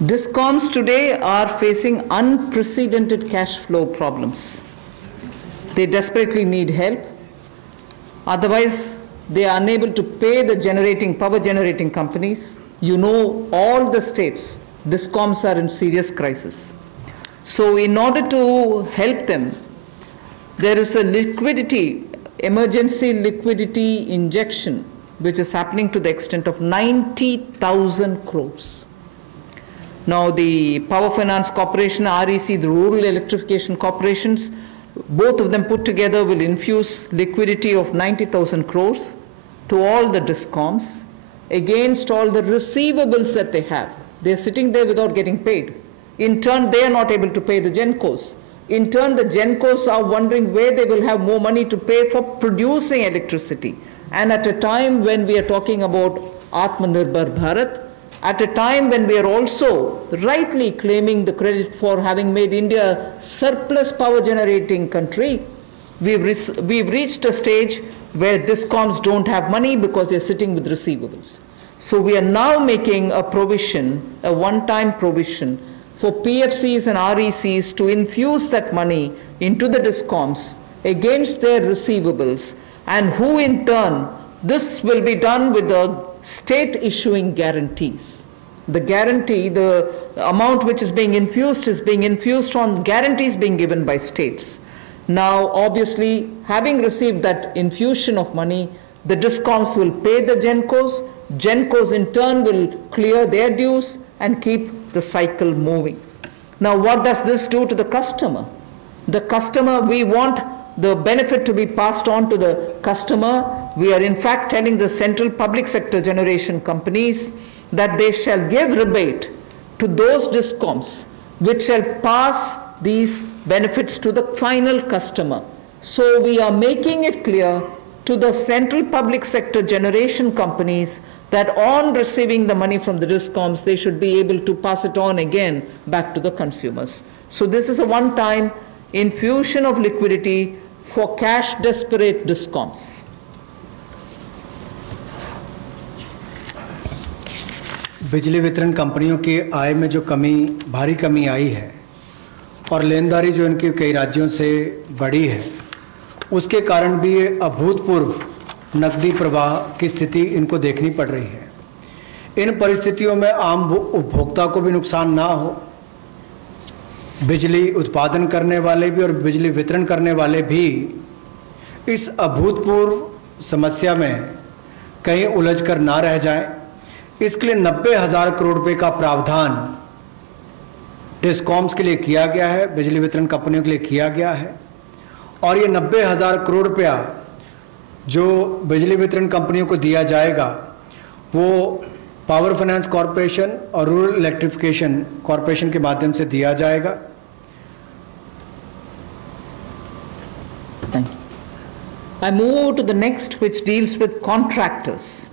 DISCOMs today are facing unprecedented cash flow problems. They desperately need help. Otherwise, they are unable to pay the power generating companies. You know, all the states, DISCOMs are in serious crisis. So in order to help them, there is a emergency liquidity injection, which is happening to the extent of 90,000 crores. Now the Power Finance Corporation, REC, the Rural Electrification Corporations, both of them put together will infuse liquidity of 90,000 crores to all the DISCOMs against all the receivables that they have. They're sitting there without getting paid. In turn, they are not able to pay the GENCOs. In turn, the GENCOs are wondering where they will have more money to pay for producing electricity. And at a time when we are talking about Atmanirbhar Bharat, at a time when we are also rightly claiming the credit for having made India a surplus power generating country, we've reached a stage where DISCOMs don't have money because they're sitting with receivables. So we are now making a provision, a one-time provision, for PFCs and RECs to infuse that money into the DISCOMs against their receivables, and who in turn, this will be done with the state issuing guarantees. The guarantee, the amount which is being infused on guarantees being given by states. Now, obviously, having received that infusion of money, the DISCOMs will pay the GENCOs. GENCOs in turn will clear their dues and keep the cycle moving. Now, what does this do to the customer? The customer, we want the benefit to be passed on to the customer. We are in fact telling the central public sector generation companies that they shall give rebate to those DISCOMs which shall pass these benefits to the final customer. So we are making it clear to the central public sector generation companies that on receiving the money from the DISCOMs, they should be able to pass it on again back to the consumers. So this is a one-time infusion of liquidity for cash-desperate DISCOMs. बिजली वितरण कंपनियों की आय में जो भारी कमी आई है और लेनदारी जो इनके कई राज्यों से बढ़ी है, उसके कारण भी ये अभूतपूर्व नकदी प्रवाह की स्थिति इनको देखनी पड़ रही है। इन परिस्थितियों में आम उपभोक्ता को भी नुकसान ना हो, बिजली उत्पादन करने वाले भी और बिजली वितरण करने वाले भी इस अभूतपूर्व समस्या में कहीं उलझ कर ना रह जाएं, इसके लिए 90,000 करोड़ रुपए का प्रावधान डिस्कॉम्स के लिए किया गया है, बिजली वितरण कंपनियों के लिए किया गया है। और ये 90,000 करोड़ रुपया जो बिजली वितरण कंपनियों को दिया जाएगा वो पावर फाइनेंस कॉरपोरेशन और रूरल इलेक्ट्रिफिकेशन कॉरपोरेशन के माध्यम से दिया जाएगा। Thank you. I move to the next, which deals with contractors.